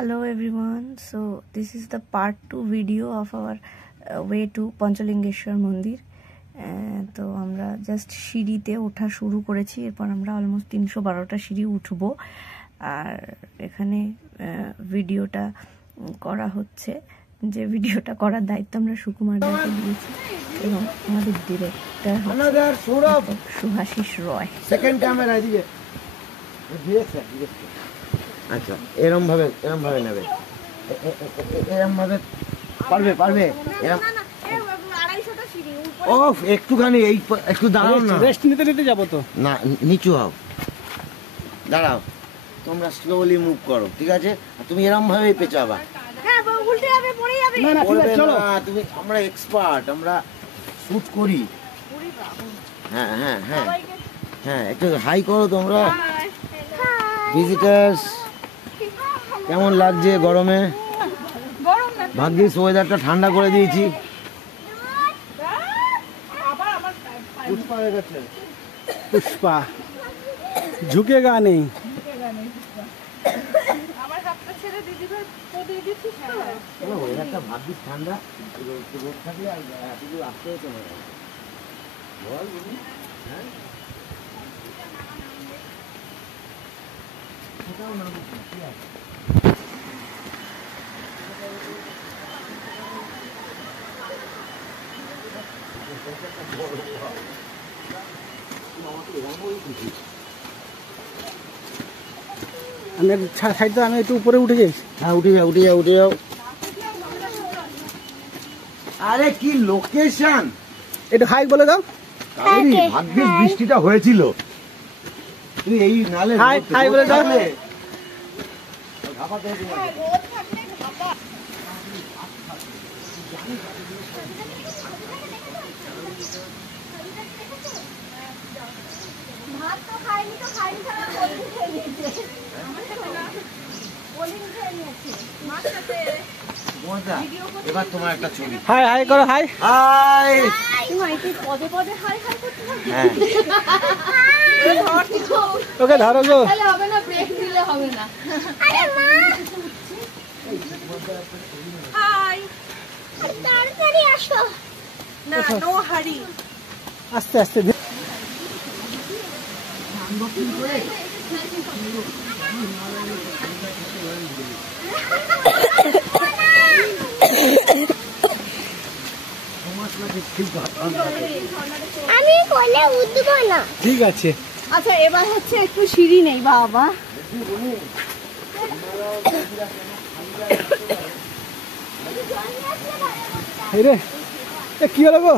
Hello everyone, so this is the part 2 video of our way to Panchalingeshwar Mandir. তো আমরা just সিঁড়িতে ওঠা শুরু করেছি, এরপর আমরা অলমোস্ট 312টা সিঁড়ি উঠবো। আর এখানে ভিডিওটা করা হচ্ছে, যে ভিডিওটা করার দায়িত্ব আমরা সুকুমার দাকে দিয়েছি এবং আমাদের ডিরেক্টর সুভাষিস রয়। সেকেন্ড ক্যামেরা দিকে আচ্ছা, এরম ভাবে নেবে, এরম ভাবে পারবে এরম। ও একটুখানি এই একটু দাঁড়াও না, রেস্ট নিতে যাবো তো না, নিচু হও, দাঁড়াও, তোমরা স্লোলি মুভ করো, ঠিক আছে? আর তুমি এরম ভাবেই পেঁচাবা, তুমি, আমরা এক্সপার্ট, আমরা শুট করি। হ্যাঁ হ্যাঁ হ্যাঁ হ্যাঁ, একটু হাই করো তোমরা। ভিজিটার্স, কেমন লাগছে গরমে? ভাগ্যিস ওয়েদারটা ঠান্ডা করে দিয়েছি। পুষ্পা ঝুঁকেগা নেই। ওয়েদারটা ভাগ্যিস ঠান্ডা, রোদ থাকলে আর শুধু আসতে হতো না। বল হ্যাঁ, সেটাও না, কি আছে? আমি সাইডটা আমি একটু উপরে উঠে যাই। হ্যাঁ, উঠে যাও। আরে কি লোকেশন, একটু হাই বলে দাও। ভাগ্যিস বৃষ্টিটা হয়েছিল, তুই এই নালে হাই বলে দাও। এবার তোমার একটা ছবি। হাই হাই করো, হাই হাই। ওকে ধরো গো। হবে না, ব্রেক দিলে হবে না। আরে মা, হাই, তাড়াতাড়ি আসো। না, নো হারি, আস্তে আস্তে। আমি কোলে উঠবো না। ঠিক আছে। আচ্ছা, এবার হচ্ছে একটু সিঁড়ি নেই বাবা। রে, কি হলো গো?